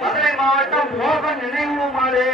மதுரை மாவட்டம் மோகன் நினைவு மாடு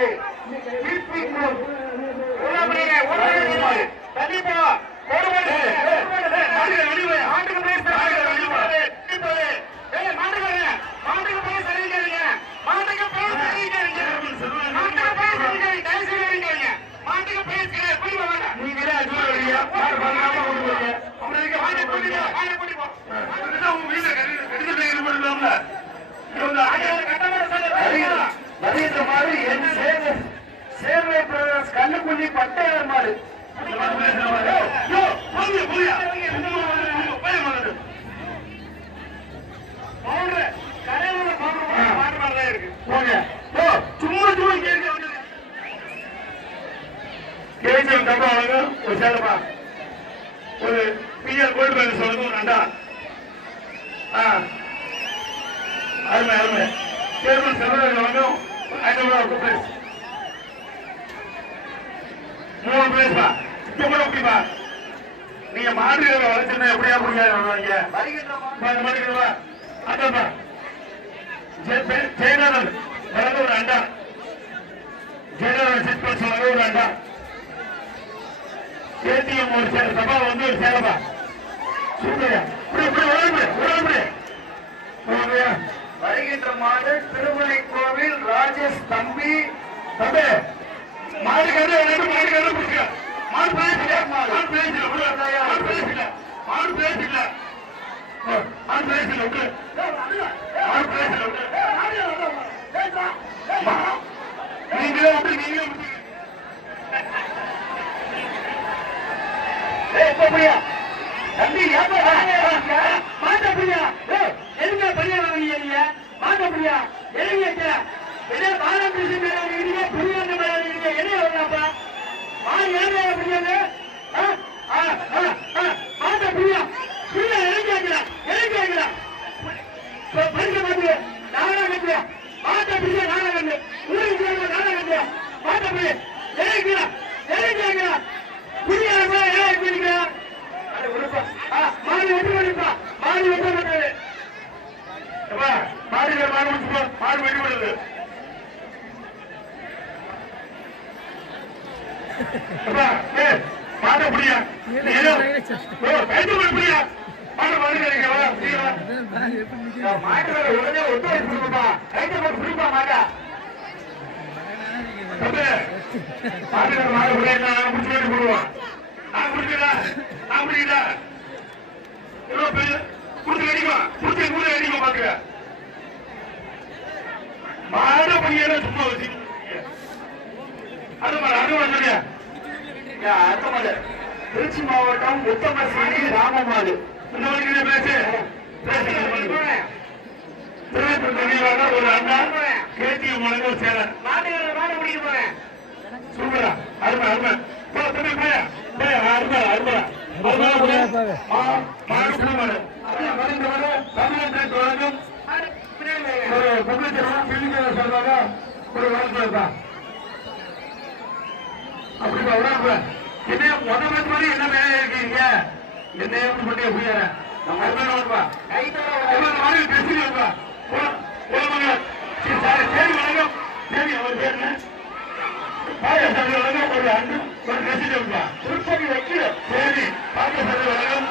கல்லுக்குள்ளி பட்டையார் மாடு ஒரு சேலப்பா ஒரு பிஆர் கோல்டு பேங்க் சொல்லுங்க ஒரு அண்டா அருமை அருமை சேர்மன் செல்வராஜ் வழங்கும் 500 பிரைஸ் 3 பிரைஸ்பா இப்ப கூட எப்படிப்பா நீங்க மாடுகளை வளர்ச்சிருந்தா எப்படியா முடியாது அதாப்பா ஜெயநாதன் வழங்க ஒரு அண்டா ஜெயநாதன் சிட் பல்ஸ் வழங்க ஒரு அண்டா ஏடிஎம் ஒரு சபா வந்து ஒரு சேலப்பா சூப்பரியா வருகின்ற மாடு திருமலை கோவில் ராஜேஷ் தம்பி தம்பி மாடு கண்டு பிடிச்சிக்க மாடு பேசல நீங்களே புரியா தம்பி மாட்ட புரியா எதுங்க பெரிய நீங்க மாட்ட புரியா எதுங்க பாலகிருஷ்ண புரிய என்ன வரலாப்பா மாடு ஏன் புரியாது மாட்ட புரியா புரியா எதுங்க படிக்க மாட்டேங்க நானா கட்டுறியா மாட்ட புரியா நானா கண்டு ஊருக்கு நானா கட்டுறியா மாட்ட புரியா எதுங்க புரியாத மாடு வெட்டி விடுப்பா மாடு வெட்ட மாட்டாரு மாடு வெட்டி விடுது மாட்ட புரியா புரியா மாடு உடனே ஒத்துழைப்பா கைட்ட போட்டு புரிப்பா மாட்டா மாடு முடிச்சு போடுவான் நான் முடிக்கிறா மாட பையன சும்மா வச்சு திருச்சி மாவட்டம் உத்தமசேரி ராமமாடு இந்த வரைக்கும் பேசு ஒரு அண்ணா கேடிஎம் வழங்க சேரன் மாடு முடிக்க போறேன் சூப்பரா அருமை அருமை என்ன வேலையா இருக்கீங்க என்ன பண்ணி புரியற பேசுறீங்கப்பா சரி வணக்கம் சரி அவர் பேர் வழங்கும் ஒரு அன்பு ஒரு மெசேஜ் திருப்பதி வைக்கல சரி பாக்கியசாமி வழங்கும்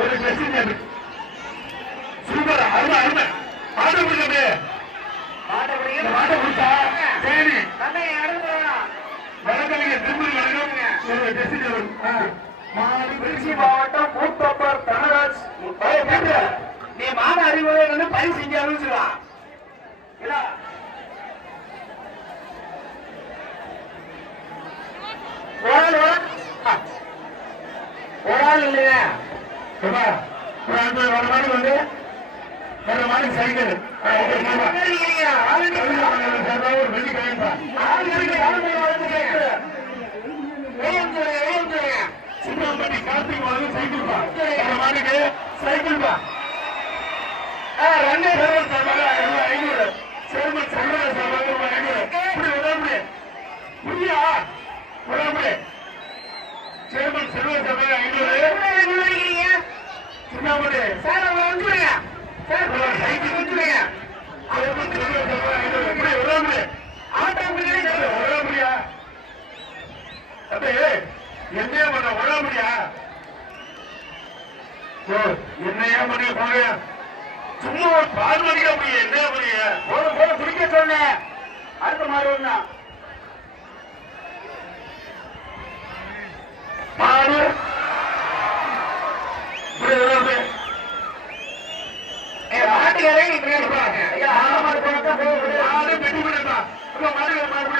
ஒரு மெசேஜ் சூப்பர் அருமை அருமை மாட்ட முடியாது மாட்ட முடிச்சா சரி வழக்கறிஞர் திருப்பதி வழங்கும் ஒரு மெசேஜ் திருச்சி மாவட்டம் மூத்தப்பர் தனராஜ் நீ மான அறிவுரை பரிசு செஞ்சு அறிவிச்சுடா ஒரு ஆள் இல்லைங்க ஒரு மாடு வந்து வேற மாடு சைக்கிள் ஒரு வெள்ளி சின்னம்பட்டி கார்த்திக் வாங்க சைக்கிள் பா மாடுக்கு சைக்கிள் பா 2 சார்பாக 500 சேர்மன் செல்வராஜ் சார்பாக 500 புரியா சேர்மன் செல்வராஜ் சார்பாக 500 சின்னம்பட்டி சார் சைக்கிள் பால்மணிக்கா புரிய என்ன புரிய போல குடிக்க சொன்னேன். அடுத்த மாடு ஒண்ணா மாடு மாட்டுக்காரே நீ பின்னாடி போறாங்க. ஐயா மாடு போனதா மாடு வெட்டி விடுதா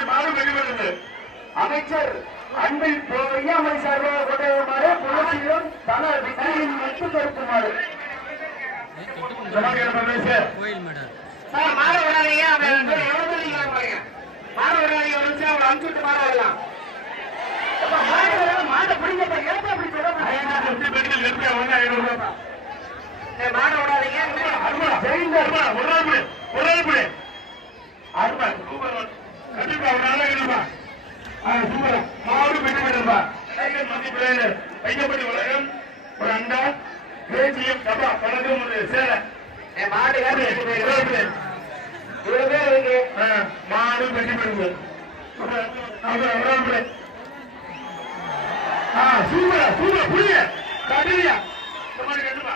மாடு வெட்டி விடுது. அமைச்சர் அன்பில் பொய்யாமலை சார்பாக கொண்டமாறு புரட்சியும் தல விஜயின் மட்டும் கருப்புமாறு கோயில் மேடம் சார் மாற விடாதீங்க. மாற விடாதீங்க. ஒரு நிமிஷம் அவரை அனுப்பிச்சு விட்டு மாற வரலாம். மாட்டை பிடிங்க அப்படி சொல்ல மாட விடாதீங்க. கண்டிப்பா ஒரு நாள் இருப்பா சூப்பரா மாடு வெட்டி விடுப்பா வைக்கப்படி உலகம் ஒரு அண்டா பேச்சியம் டப்பா பழக்கம் ஒரு சேலை மாடு இவ்வளவு பேர் இருக்கு. மாடு வெட்டி விடுங்க சூப்பரா சூப்பர் புரிய கட்டியா கண்டிப்பா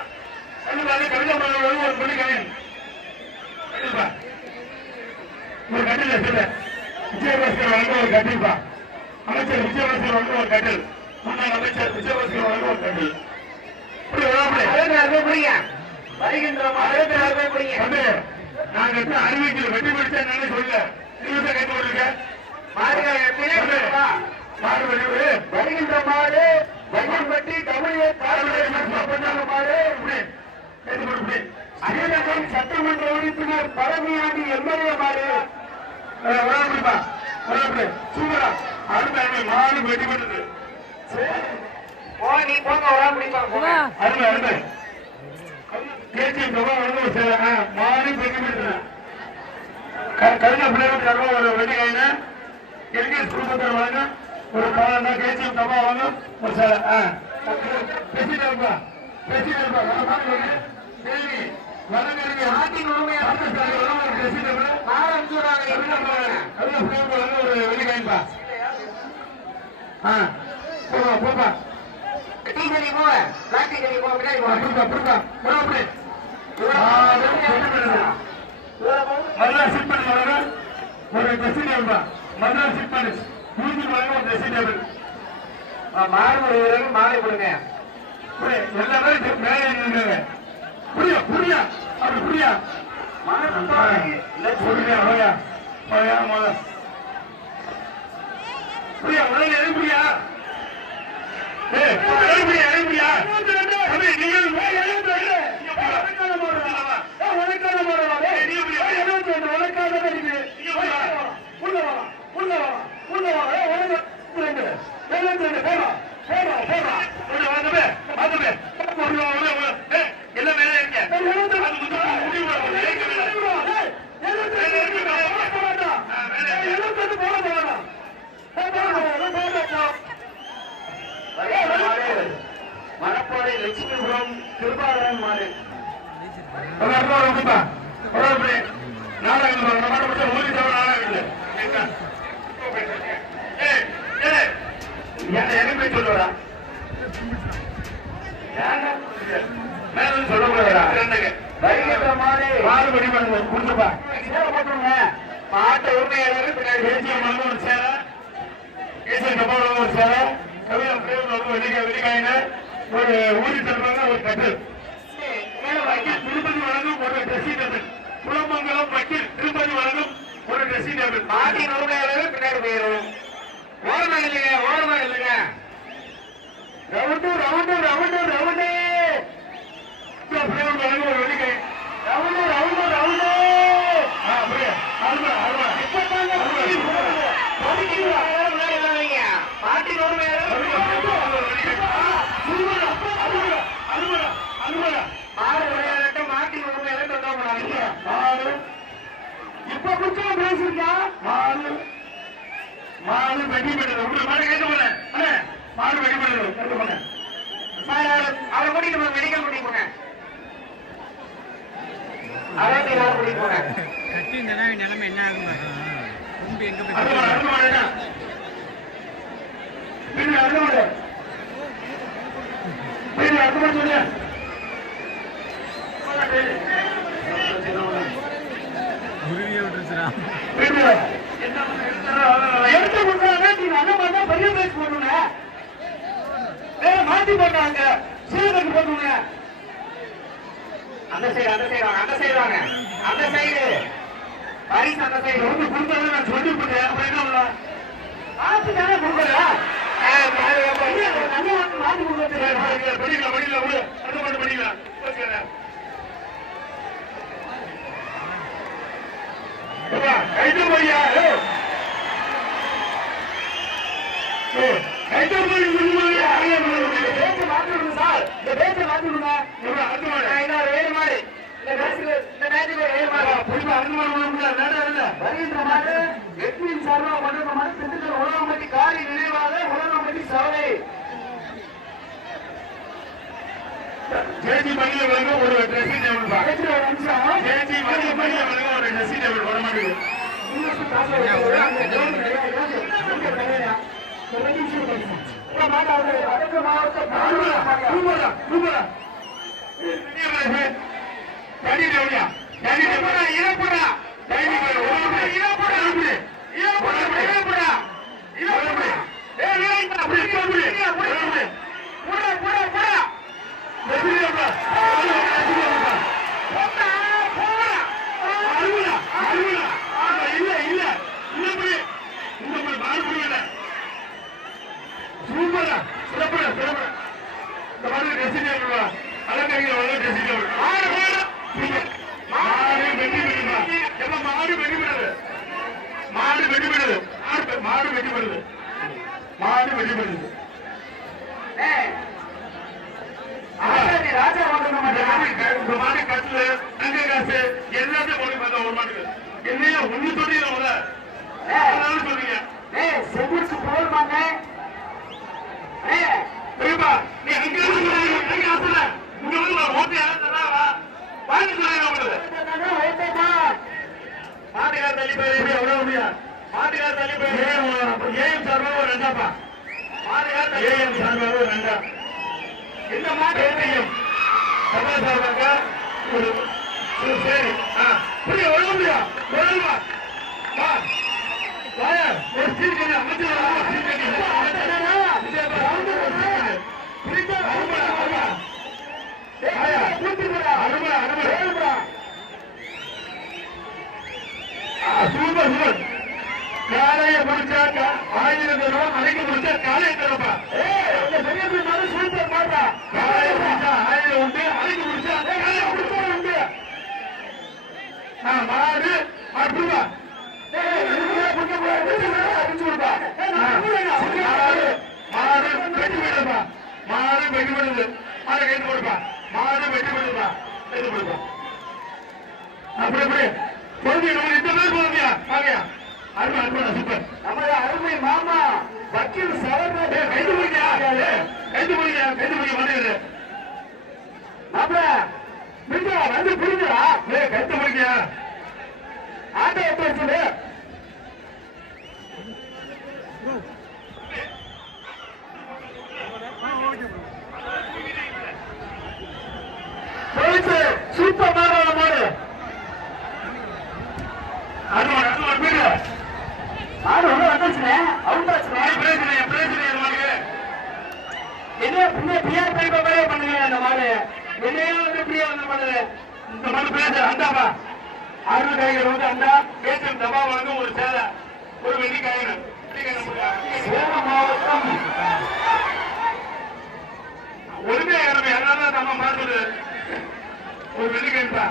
கண்டிப்பா கவிதா ஒரு மணி கண்டிப்பா ஒரு கட்டில சொல்ல விஜயபாஸ்கர் வழங்க ஒரு கட்டில்பா அமைச்சர் விஜயபாஸ்கர் வழங்க ஒரு கட்டில் முன்னாள் அமைச்சர் விஜயபாஸ்கர் வழங்க ஒரு கட்டில் வருகின்ற நாங்க அறிவிக்கல வெட்டி பிடிச்சா சொல்ல நீங்க கைது கொடுங்க வருகின்ற மாடு வையம்பட்டி தமிழக மாடு அரியநகரம் சட்டமன்ற உறுப்பினர் பழனியாண்டி எம்எல்ஏ மாடு சூப்பரா அருமை மாடு வெட்டி விடுது நீ போங்க அருமை அருமை கேச்சி மாடு வெட்டி விடுது கருணா பிள்ளைகளுக்கு ஒரு வெட்டிக்காயினா எல்கேஎஸ் குடும்பத்தில் வாங்க ஒரு காலண்டா கேசிஎம் டப்பா வாங்க ஒரு சேலை பேசிட்டு ஒரு வெள்ளிக்காயின்பா போப்பா மதுரா சிட் பண்ணி வளர ஒரு ட்ரெஸ்ஸிங் டேபிள் மதுரா சிட் பண்ணி மூஞ்சி வளர ஒரு ட்ரெஸ்ஸிங் டேபிள் மாலை கொடுங்க. எல்லாமே மேலே நின்றுங்க புரியா புரியா அப்படி புரியா புரியா போயா போயா போல புரியா உடனே எழுப்புறியா எழுப்புறியா எழுப்புறியா எல்லாம் மேலே மணப்பாறை லட்சுமிபுரம் திருபாரன் மாடு சொல்லுவா மேல சொல்லக்கூடாதா வருகின்ற மாடு மாறுபடி கொடுத்துப்பா போட்டுருங்க. மாட்டை உரிமையாளர்கள் பின்னாடி தேசிய ஒரு சேலை கேசிய டப்பாவில் ஒரு சேலை கவிதா வெள்ளிக்காயின ஒரு ஊரி தருவாங்க ஒரு கட்டில் வக்கீல் திருப்பதி வழங்கும் ஒரு ட்ரெஸ்ஸிங் டேபிள் குளமங்கலம் வக்கீல் திருப்பதி வழங்கும் ஒரு ட்ரெஸ்ஸிங் டேபிள் மாட்டின் உரிமையாளர்கள் பின்னாடி போயிடும். ஓரமா இல்லைங்க ரவுண்டு ரவுண்டு ரவுண்டு ரவுண்டு வழங்கும் ஒரு வெள்ளிக்காய் ரவுண்டு ரவுண்டு ரவுண்டு மாட்டின் உரிமையாளர்கள் மாடு விளையாடட்டும். மாட்டின் உரிமையாளர்கள் தொந்தரவு இப்ப குற்றம் பேசிருக்கா மாடு வெட்டி போடுறது உங்களுக்கு மாடு கேட்க போறேன் மாடு வெட்டி போடுறது கேட்க போறேன் அவரை கூட்டிட்டு போங்க. மெடிக்கல் கூட்டிட்டு போங்க. அதான் யாரும் கூட்டிட்டு போங்க. கட்டி இருந்தா நிலைமை என்ன ஆகும் கும்பி எங்க போய் அடுத்த மாடு சொல்லுங்க எடுத்துறான். எடுத்து கொடுக்குறாங்க. நீங்க அந்த மாதிரி தான் பெரிய பிரைஸ் போடணுங்க. வேற மாத்தி போட்டாங்க. சீரகத்துக்கு போட்டுங்க. அந்த சைடு வாங்க. அந்த சைடு பரிசு அந்த சைடு வந்து கொடுத்தது நான் சொல்லி போட்டேன். அப்புறம் என்ன பண்ணல? மாத்தி தானே கொடுக்குறா. மாத்தி கொடுக்குறது படிக்கலாம் விடு. அது மட்டும் படிக்கலாம். கைது போய்யா கைது போய் பேச்சு மாத்தி விடுங்க சார். இந்த பேச்சை மாத்தி விடுங்க. இன்னொரு 7 மாடு இந்த மேட்சுக்கு 7 மாடு புரியுமா? 2 மாடு வேண்டாம் இல்ல. வருகின்ற மாடு எட்மின் சார்பா மண்டப மாடு திண்டுக்கல் உலகம்பட்டி காரி நினைவாக உலகம்பட்டி சவலை ஜேஜி மணியை வழங்க ஒரு ட்ரெஸ்ஸிங் டேபிள் ஒரு நிமிஷம். ஜேஜி மணியை வழங்க ஒரு ட்ரெஸ்ஸிங் டேபிள் வர மாட்டேங்குது. மாடு வெற்றி பெறுது. ராஜா மாடு கட்டுல தங்க காசு எல்லாத்தையும் போட்டு பார்த்தா ஒரு மாட்டுக்கு என்னையா ஒண்ணு சொல்றீங்க சொல்றீங்க செகுருக்கு போடுவாங்க. நீ அங்க ஆசல இங்க வந்து ஓட்டியா வாங்கி சொல்லுங்க. மாட்டுக்கார தள்ளி போய் எவ்வளவு முடியா? மாட்டுக்கார தள்ளி போய் ஏஎம் சார்பாக ஒரு 2 மாட்டுக்கார ஏஎம் சார்பாக ஒரு 2 இந்த மாட்டு ஏஎம் சபா சார்பாக ஒரு சரி புரிய ஒழுங்கு முடியா? ஒழுங்குமா ஒரு சீர்கை அமைச்சு சூப்பர் சூப்பர். காலைய முடிச்சா 1000 தரும் அன்னைக்கு முடிச்சா காலையை தருப்பா. சூப்பர் மாட்டா. காலைய முடிச்சா 1000 உண்டு, அன்னைக்கு முடிச்சா காலையை முடிச்சா உண்டு. மாடு மாட்டுவா மாடு வெட்டி விடுப்பா. மாடு வெட்டி விடுது. மாடு கைது கொடுப்பா. மாடு வெட்டி விடுப்பா. கைது கொடுப்பா. அப்படி அப்படி பொழுது இந்த பேர் போதுங்க. வாங்கயா அருமை அருமை சூப்பர். நம்ம அருமை மாமா வக்கீல் சவர்ண கைது முடிக்கா. கைது முடிக்க மாட்டேங்குது. மாப்பிள பிரிஞ்சா வந்து புரிஞ்சுடா. கைது முடிக்கியா ஆட்டோ எடுத்து வச்சுடு. சூப்பர் மாடு மாடு மாடு ஒண்ணு வந்துச்சுனே அவுட்டாச்சுனே. என்ன பிஆர் பைப்ப மாதிரியே பண்ணுங்க. அந்த மாடு என்னையோ வந்து பிரியா வந்து மாடு. இந்த மாடு பேச அந்தாப்பா அருள் கைகள் வந்து அந்தா பேசும் தபா வழங்கும் ஒரு சேலை ஒரு வெள்ளிக்காயன் சேலம் மாவட்டம் ஒருமே இறமை. அதனால நம்ம பார்த்துது ஒரு வெள்ளிக்காயன்பா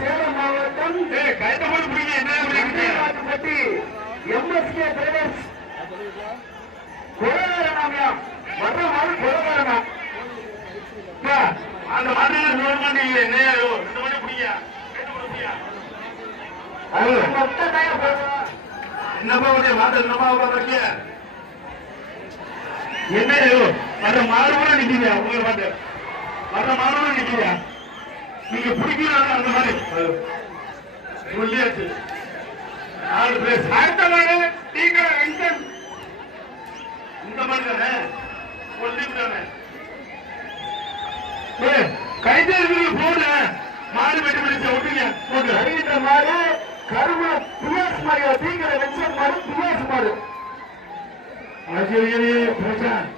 சேலம் மாவட்டம் கைத்தோடு புரியுங்க. என்ன பற்றி எம்எஸ்கே பிரதர்ஸ் கொலகாரனாமியா வர்ற மாதிரி கொலகாரனா அந்த மாதிரி என்ன இந்த மாதிரி புரியா என்னப்பா மாத்த என்ன மற்ற மாறுபட நிக்கிறீங்க. உங்களை பார்த்து மற்ற மாறுபட நிக்கிறீங்க. நீங்க பிடிக்கிறாங்க அந்த மாதிரி சொல்லியாச்சு. 4 பேர் அடுத்த மாதிரி இந்த மாதிரி தானே சொல்லிவிட்டானே. கைது போன மாடு வெட்டி பிடிச்ச விட்டுங்க போட்டு அறிவித்த மாடு கருமா பிஎஸ் மாடு தீங்கிற வெச்ச மாடு பிஎஸ் மாடு அஜய் பிரசாந்த்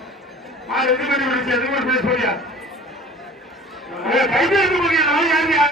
மாடு எது பண்ணி விடுச்சு எது பண்ணி பேச போறியா கைது எடுத்து போறியா நான் யாரு